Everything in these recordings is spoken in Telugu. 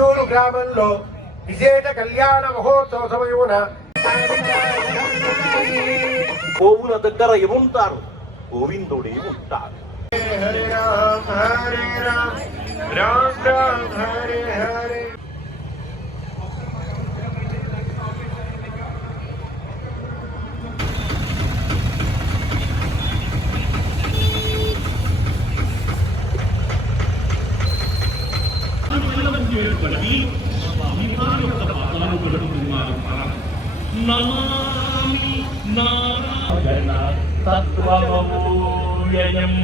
ఉయ్యూరు గ్రామంలో విశేష కళ్యాణ మహోత్సవ సమయమున గోవుల దగ్గర ఏముంటారు? గోవిందుడే ఉంటారు. హరే రామ హరే రామ రామ రామ హరే హరే. నమామి నారాయణ తత్వమూల్యం.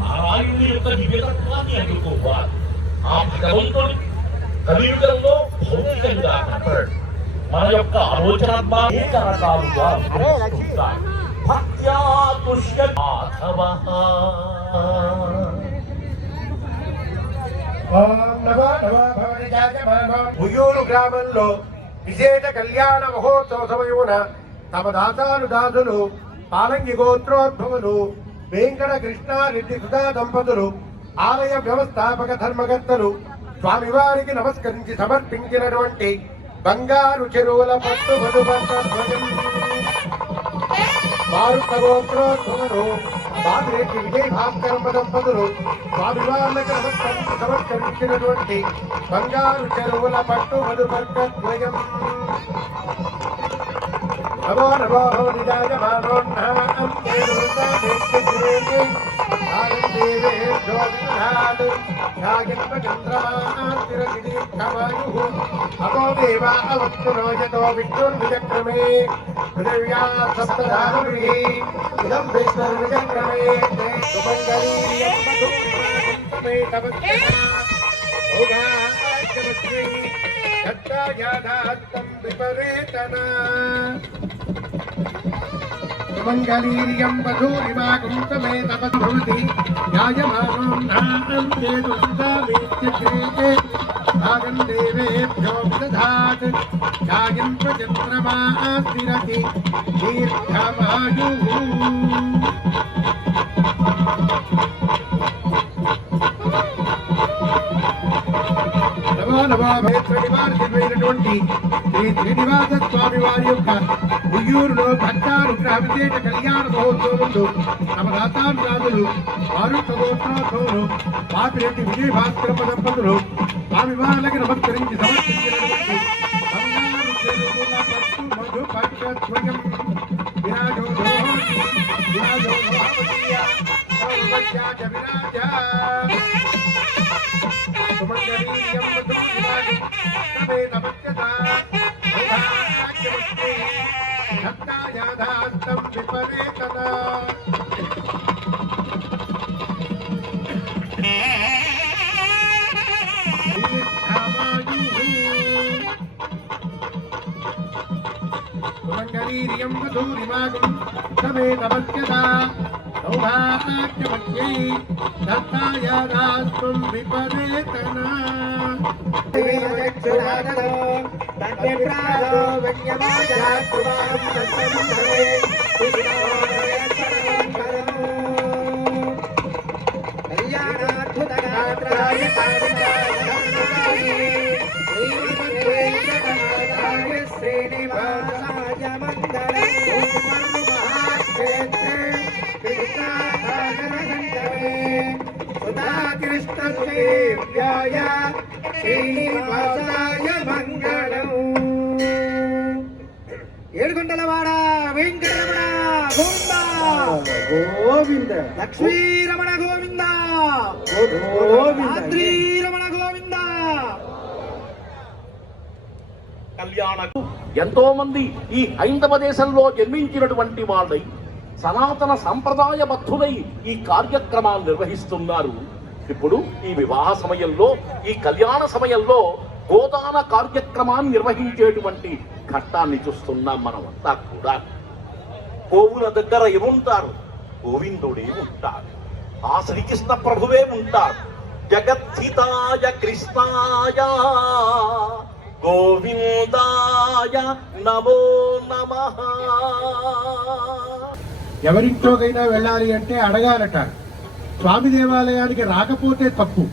నారాయణుని యొక్క దివ్యతత్వాన్ని అందుకోవాలి. ఆ భగవంతుడు కలియుగంలో భౌతికంగా కనపడడు. మన యొక్క ఆలోచన అనేక రకాలుగా భక్త్యా తుష్య మాధవః. ఉయ్యూరు గ్రామంలో విశేష కళ్యాణ మహోత్సవ సమయమున తమ దాసాను దాసులు పాలంగి గోత్రోద్భవులు వెంకట కృష్ణారెడ్డి సుధా దంపతులు ఆలయ వ్యవస్థాపక ధర్మకర్తలు స్వామివారికి నమస్కరించి సమర్పించినటువంటి బంగారు చెరువుల పట్టు మధుపత్రం భారత గోత్రోద్భవులు బాబిరెడ్డి విజయ భాస్కరమ్మ దంపతులు స్వామివార్లకు నమస్కరించి సమర్పించినటువంటి బంగారు చెరువుల పట్టు మధుపర్కద్వయం. నమో నమో నిజాయ అతో దేవా అవత్తునో యతో విష్ణుర్విచక్రమే పృథివ్యా సప్తధాతుభిః ఇదం విష్ణుర్విచక్రమే సుమంగళీర్యం వధూరిమాగం తమే తపద్భవతి యాయమానం నాం చేతు సుధావేత్యగ్రేతే భాగం దేవేభ్యో విదధాత్ యాయం ప్రచంద్రమా స్థిరతి దీర్ఘమాయుః. శ్రీ శ్రీనివాస స్వామి వారి యొక్క ఉయ్యూరులో భక్తానుగ్రహ విశేష కళ్యాణ మహోత్సవంలో తమ దాసానురాజులు భారత గోత్రోద్భవులు బాపిరెడ్డి విజయ భాస్కరమ్మ దంపతులు స్వామివార్లకు నమస్కరించి సమర్పించినటువంటి బంగారు చెరువుల పట్టు మధుపర్కద్వయం విరాజో విరాజో సుమంగళీయం భక్తాయాదాస్తం విపరేతనా. సుమంగళీర్యం వధూరిమాగం తమే నమస్యతా సౌభాగ్యమధ్యై దత్తాయాదాస్తం విపరేతనా. శ్రీనివాసాయ మంగళం. ఏడుకొండలవాడ వెంకటరమణ గోవింద గోవింద, లక్ష్మీరమణ గోవింద శ్రీరమణ గోవింద. కళ్యాణకు ఎంతో మంది ఈ హైందవ దేశంలో జన్మించినటువంటి వాళ్ళై సనాతన సంప్రదాయబద్ధులై ఈ కార్యక్రమాలు నిర్వహిస్తున్నారు. ఇప్పుడు ఈ వివాహ సమయంలో, ఈ కళ్యాణ సమయంలో గోదాన కార్యక్రమాన్ని నిర్వహించేటువంటి ఘట్టాన్ని చూస్తున్నాం మనమంతా కూడా. గోవుల దగ్గర ఏముంటారు? గోవిందుడే ఉంటారు. ఆ శ్రీకృష్ణ ప్రభువే ఉంటారు. జగద్ధితాయ కృష్ణాయ గోవిందాయ నమో నమః. ఎవరింట్లోకైనా వెళ్ళాలి అంటే అడగాలట. స్వామి దేవాలయానికి రాకపోతే తప్పు.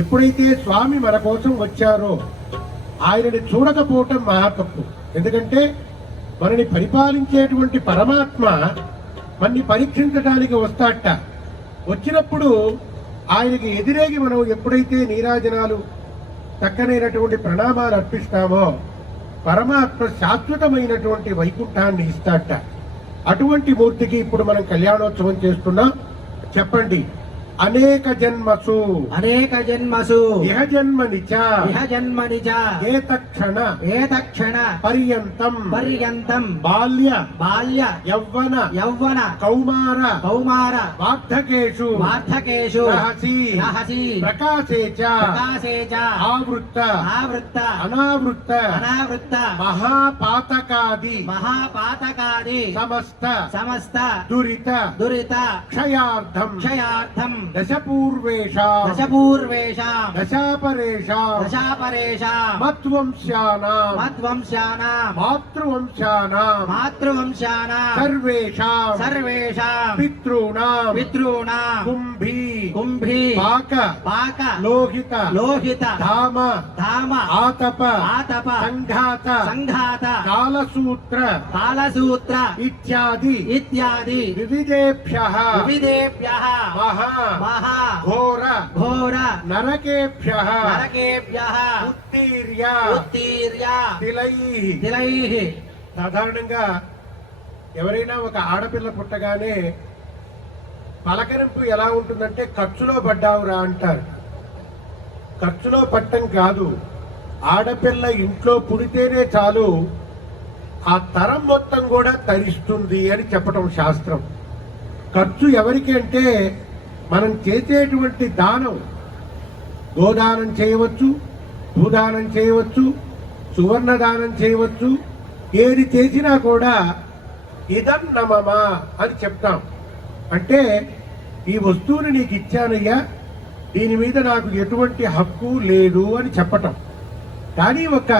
ఎప్పుడైతే స్వామి మన కోసం వచ్చారో ఆయనని చూడకపోవటం మహా తప్పు. ఎందుకంటే మనని పరిపాలించేటువంటి పరమాత్మ మనని పరీక్షించడానికి వస్తాట. వచ్చినప్పుడు ఆయనకి ఎదురేగి మనం ఎప్పుడైతే నీరాజనాలు చక్కనైనటువంటి ప్రణామాలు అర్పిస్తామో పరమాత్మ శాశ్వతమైనటువంటి వైకుంఠాన్ని ఇస్తాట. అటువంటి మూర్తికి ఇప్పుడు మనం కళ్యాణోత్సవం చేస్తున్నాం. చెప్పండి. అనేక జన్మసు అనేక జన్మసు ఇహ జన్మనిచ ఇహ జన్మనిచ ఏతక్షణ ఏతక్షణ పర్యంతం పర్యంతం బాల్య బాల్య యవ్వన యౌవన కౌమార కౌమార వార్ధకేషు వార్ధకేషు రహసి రహసి ప్రకాశే చ ప్రకాశే చ ఆవృత్త ఆవృత్త అనావృత్త అనావృత్త మహాపాతకాది మహాపాతకాది సమస్త సమస్త దురిత దురిత క్షయార్థం క్షయార్థం దశపూర్వేషాం దశపూర్వేషాం దశాపరేషాం దశాపరేషాం మద్వంశానాం మద్వంశానాం మాతృవంశానాం మాతృవంశానాం సర్వేషాం సర్వేషాం పితॄణాం పితॄణాం కుంభీ కుంభీ పాక పాక లోహిత లోహిత ధామ ధామ ఆతప ఆతప సంఘాత సంఘాత కాలసూత్ర కాలసూత్ర ఇత్యాది ఇత్యాది వివిధేభ్యః వివిధేభ్యః మహా మహా ఘోర ఘోర నరకేభ్యః నరకేభ్యః ఉత్తీర్య ఉత్తీర్య తిలైః తిలైః. సాధారణంగా ఎవరైనా ఒక ఆడపిల్ల పుట్టగానే పలకరింపు ఎలా ఉంటుందంటే ఖర్చులో పడ్డావురా అంటారు. ఖర్చులో పట్టం కాదు, ఆడపిల్ల ఇంట్లో పుడితేనే చాలు ఆ తరం మొత్తం కూడా తరిస్తుంది అని చెప్పటం శాస్త్రం. ఖర్చు ఎవరికి అంటే మనం చేసేటువంటి దానం, గోదానం చేయవచ్చు, భూదానం చేయవచ్చు, సువర్ణ దానం చేయవచ్చు. ఏది చేసినా కూడా ఇదం నమమా అని చెప్తాం. అంటే ఈ వస్తువుని నీకు ఇచ్చానయ్యా, దీని మీద నాకు ఎటువంటి హక్కు లేదు అని చెప్పటం. కానీ ఒక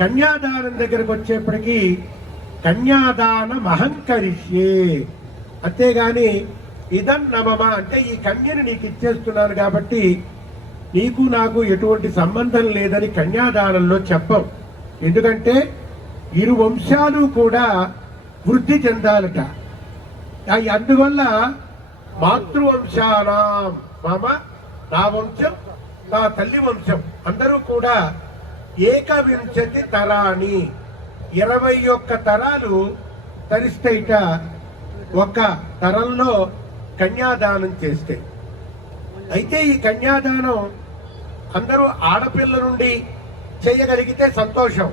కన్యాదానం దగ్గరకు వచ్చేప్పటికీ కన్యాదానం అహంకరిష్యే, అంతేగాని ఇదం నమమ అంటే ఈ కన్యని నీకు ఇచ్చేస్తున్నాను కాబట్టి నీకు నాకు ఎటువంటి సంబంధం లేదని కన్యాదానంలో చెప్పం. ఎందుకంటే ఇరు వంశాలు కూడా వృద్ధి చెందాలట. అందువల్ల మాతృవంశానాం మమ, నా వంశం నా తల్లి వంశం అందరూ కూడా ఏకవింశతి తరాని 21 తరాలు తరిస్తేట ఒక తరంలో కన్యాదానం చేస్తే. అయితే ఈ కన్యాదానం అందరూ ఆడపిల్ల నుండి చేయగలిగితే సంతోషం,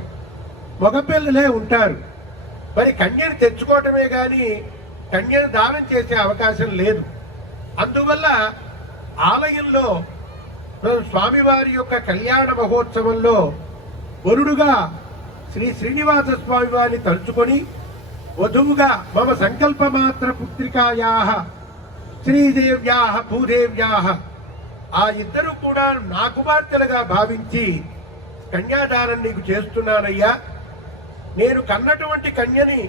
మగపిల్లలే ఉంటారు. మరి కన్యను తెచ్చుకోవటమే గాని కన్యను దానం చేసే అవకాశం లేదు. అందువల్ల ఆలయంలో స్వామివారి యొక్క కళ్యాణ మహోత్సవంలో వరుడుగా శ్రీ శ్రీనివాస స్వామి వారిని తలుచుకొని, వధువుగా మమ సంకల్పమాత్ర పుత్రికాయాః శ్రీదేవ్యాః భూదేవ్యాః, ఆ ఇద్దరు కూడా నా కుమార్తెలుగా భావించి కన్యాదానం నీకు చేస్తున్నానయ్యా. నేను కన్నటువంటి కన్యని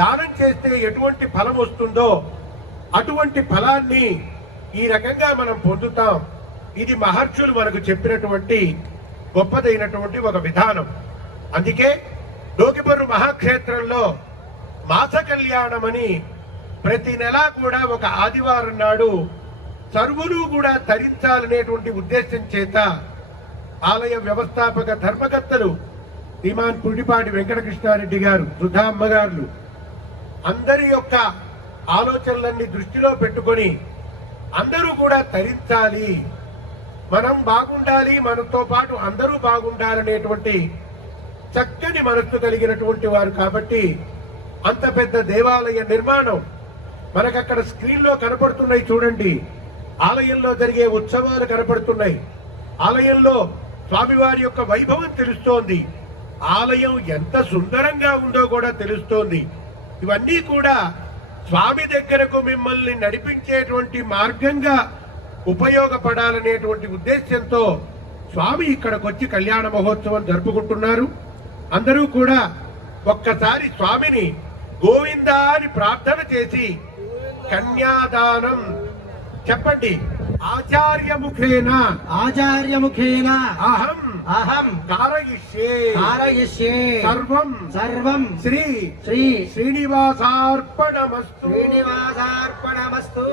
దానం చేస్తే ఎటువంటి ఫలం వస్తుందో అటువంటి ఫలాన్ని ఈ రకంగా మనం పొందుతాం. ఇది మహర్షులు మనకు చెప్పినటువంటి గొప్పదైనటువంటి ఒక విధానం. అందుకే డోకిపర్రు మహాక్షేత్రంలో మాస కళ్యాణం అని ప్రతి నెలా కూడా ఒక ఆదివారం నాడు సర్వులు కూడా తరించాలనేటువంటి ఉద్దేశం చేత ఆలయ వ్యవస్థాపక ధర్మకర్తలు శ్రీమాన్ పుడిపాటి వెంకటకృష్ణారెడ్డి గారు, సుధా అమ్మగారులు అందరి యొక్క ఆలోచనలన్నీ దృష్టిలో పెట్టుకొని అందరూ కూడా తరించాలి, మనం బాగుండాలి, మనతో పాటు అందరూ బాగుండాలనేటువంటి చక్కని మనస్సు కలిగినటువంటి వారు. కాబట్టి అంత పెద్ద దేవాలయ నిర్మాణం మనకు అక్కడ స్క్రీన్లో కనపడుతున్నాయి చూడండి. ఆలయంలో జరిగే ఉత్సవాలు కనపడుతున్నాయి. ఆలయంలో స్వామివారి యొక్క వైభవం తెలుస్తోంది. ఆలయం ఎంత సుందరంగా ఉందో కూడా తెలుస్తోంది. ఇవన్నీ కూడా స్వామి దగ్గరకు మిమ్మల్ని నడిపించేటువంటి మార్గంగా ఉపయోగపడాలనేటువంటి ఉద్దేశంతో స్వామి ఇక్కడికి వచ్చి కళ్యాణ మహోత్సవం జరుపుకుంటున్నారు. అందరూ కూడా ఒక్కసారి స్వామిని గోవిందా అని ప్రార్థన చేసి కన్యాదానం చెప్పండి. ఆచార్యముఖేన ఆచార్యముఖేన అహం అహం కారయిష్యే కారయిష్యే సర్వం సర్వం శ్రీ శ్రీ శ్రీనివాసార్పణమస్తు. శ్రీనివాసార్పణమస్తు.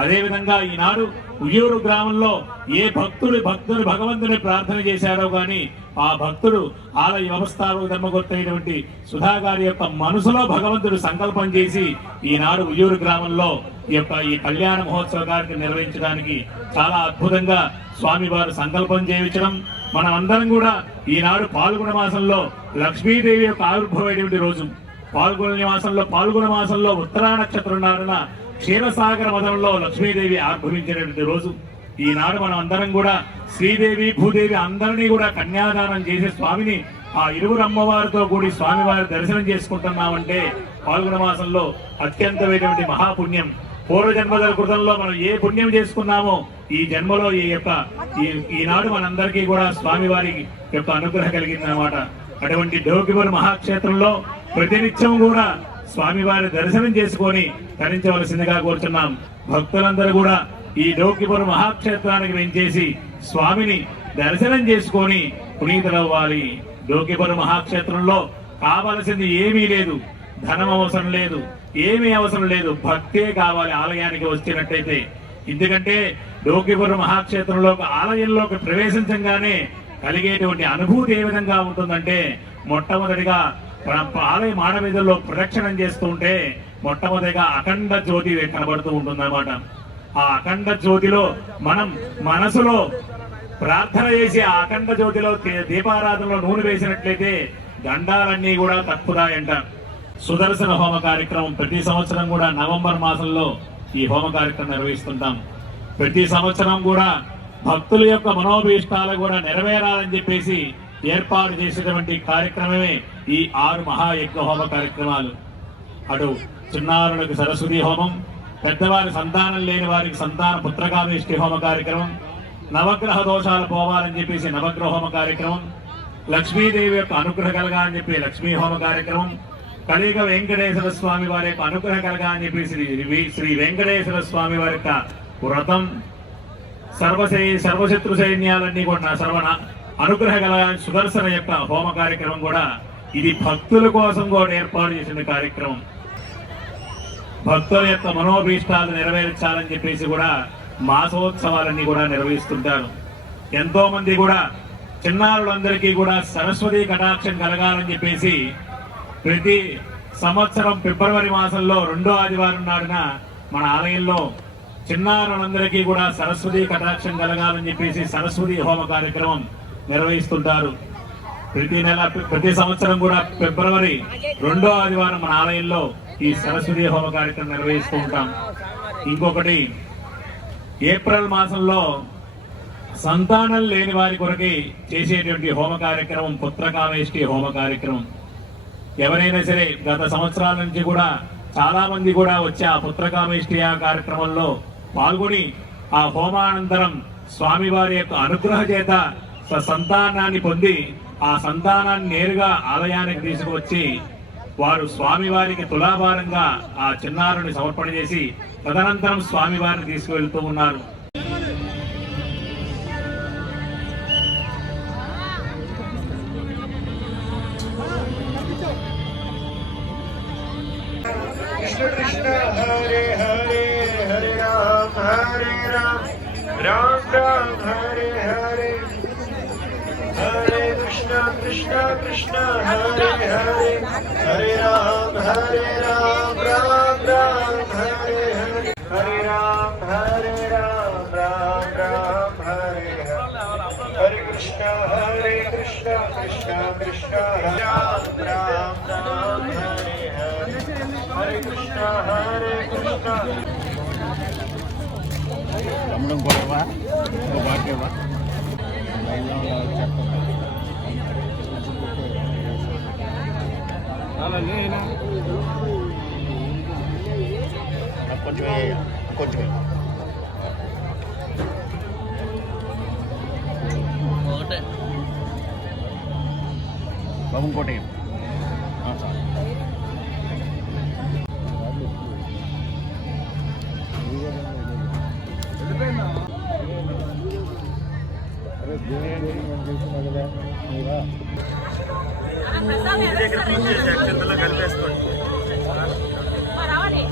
అదేవిధంగా ఈనాడు ఉయ్యూరు గ్రామంలో ఏ భక్తుడు భగవంతుని ప్రార్థన చేశారో గాని ఆ భక్తుడు ఆలయ వ్యవస్థాపక ధర్మకర్తైనటువంటి సుధా గారి యొక్క మనసులో భగవంతుడు సంకల్పం చేసి ఈనాడు ఉయ్యూరు గ్రామంలో ఈ కళ్యాణ మహోత్సవ కార్యక్రమం నిర్వహించడానికి చాలా అద్భుతంగా స్వామివారు సంకల్పం చేయించడం, మనం అందరం కూడా ఈనాడు పాల్గొన మాసంలో లక్ష్మీదేవి యొక్క ఆవిర్భవమైనటువంటి రోజు. పాల్గొన మాసంలో ఉత్తరా నక్షత్రం నాడున క్షీరసాగర మదంలో లక్ష్మీదేవి ఆవిర్భవించినటువంటి రోజు. ఈనాడు మనం అందరం కూడా శ్రీదేవి భూదేవి అందరినీ కూడా కన్యాదానం చేసే స్వామిని ఆ ఇరువురు అమ్మవారితో కూడి స్వామివారి దర్శనం చేసుకుంటున్నామంటే పాల్గొన మాసంలో అత్యంతమైనటువంటి మహాపుణ్యం. పూర్వజన్మల కృతంలో మనం ఏ పుణ్యం చేసుకున్నామో ఈ జన్మలో ఈనాడు మనందరికీ కూడా స్వామివారి యొక్క అనుగ్రహం కలిగిందన్నమాట. అటువంటి డోకిబోలు మహాక్షేత్రంలో ప్రతినిత్యం కూడా స్వామివారి దర్శనం చేసుకొని తరించవలసిందిగా కోరుతున్నాం. భక్తులందరూ కూడా ఈ డోకిబోలు మహాక్షేత్రానికి వెంచేసి స్వామిని దర్శనం చేసుకొని పునీతులవ్వాలి. డోకిబోలు మహాక్షేత్రంలో కావలసింది ఏమీ లేదు, ధనం అవసరం లేదు, ఏమీ అవసరం లేదు, భక్తే కావాలి ఆలయానికి వచ్చినట్టయితే. ఎందుకంటే డోకిబోలు మహాక్షేత్రంలో ఆలయంలోకి ప్రవేశించగానే కలిగేటువంటి అనుభూతి ఏ విధంగా ఉంటుందంటే, మొట్టమొదటిగా ఆలయ మాడవీధుల్లో ప్రదక్షిణం చేస్తూ ఉంటే మొట్టమొదటిగా అఖండ జ్యోతి కనబడుతూ ఉంటుందన్నమాట. ఆ అఖండ జ్యోతిలో మనం మనసులో ప్రార్థన చేసి ఆ అఖండ జ్యోతిలో దీపారాధనలో నూనె వేసినట్లయితే గండాలన్నీ కూడా తప్పుతాయంట. సుదర్శన హోమ కార్యక్రమం ప్రతి సంవత్సరం కూడా నవంబర్ మాసంలో ఈ హోమ కార్యక్రమం నిర్వహిస్తుంటాం. ప్రతి సంవత్సరం కూడా భక్తుల యొక్క మనోభీష్టాలు కూడా నెరవేరాలని చెప్పేసి ఏర్పాటు చేసేటువంటి కార్యక్రమమే ఈ 6 మహాయజ్ఞ హోమ కార్యక్రమాలు. అటు చిన్నారులకు సరస్వతి హోమం, పెద్దవారి సంతానం లేని వారికి సంతాన పుత్రకామేష్టి హోమ కార్యక్రమం, నవగ్రహ దోషాలు పోవాలని చెప్పేసి నవగ్రహ హోమ కార్యక్రమం, లక్ష్మీదేవి యొక్క అనుగ్రహ కలగా అని చెప్పి లక్ష్మీ హోమ కార్యక్రమం, కలియుగ వెంకటేశ్వర స్వామి వారి యొక్క అనుగ్రహ కలగా అని చెప్పి శ్రీ వెంకటేశ్వర స్వామి వారి యొక్క వ్రతం, సర్వశత్రు సైన్యాలన్నీ కూడా అనుగ్రహ కలగా సుదర్శన యొక్క హోమ కార్యక్రమం కూడా ఇది భక్తుల కోసం కూడా ఏర్పాటు చేసిన కార్యక్రమం. భక్తుల యొక్క మనోభీష్టాలు నెరవేర్చాలని చెప్పేసి కూడా మాసోత్సవాలన్నీ కూడా నిర్వహిస్తుంటారు. ఎంతో మంది కూడా చిన్నారులందరికీ కూడా సరస్వతి కటాక్షం కలగాలని చెప్పేసి ప్రతి సంవత్సరం ఫిబ్రవరి మాసంలో 2వ ఆదివారం నాడున మన ఆలయంలో చిన్నారులందరికీ కూడా సరస్వతి కటాక్షం కలగాలని చెప్పేసి సరస్వతి హోమ కార్యక్రమం నిర్వహిస్తుంటారు. ప్రతి సంవత్సరం కూడా ఫిబ్రవరి 2వ ఆదివారం మన ఆలయంలో ఈ సరస్వతి హోమ కార్యక్రమం నిర్వహిస్తూ ఉంటాం. ఇంకొకటి ఏప్రిల్ మాసంలో సంతానం లేని వారి కొరకి చేసేటువంటి హోమ కార్యక్రమం పుత్రకామేష్టి హోమ కార్యక్రమం. ఎవరైనా సరే గత సంవత్సరాల నుంచి కూడా చాలా మంది కూడా వచ్చి ఆ పుత్రకామేష్టి కార్యక్రమంలో పాల్గొని ఆ హోమానంతరం స్వామివారి యొక్క అనుగ్రహ చేత సంతానాన్ని పొంది ఆ సంతానాన్ని నేరుగా ఆలయానికి తీసుకువచ్చి వారు స్వామివారికి తులాభారంగా ఆ చిన్నారుని సమర్పణ చేసి తదనంతరం స్వామివారిని తీసుకువెళ్తూ ఉన్నారు. कृष्ण कृष्ण हरे हरे हरे राम राम राम हरे हरे हरे कृष्ण कृष्ण कृष्ण हरे हरे हरे राम राम राम हरे हरे हरे राम राम राम हरे हरे हरे कृष्ण कृष्ण कृष्ण कृष्ण हरे राम राम Hare Krishna. రావాలి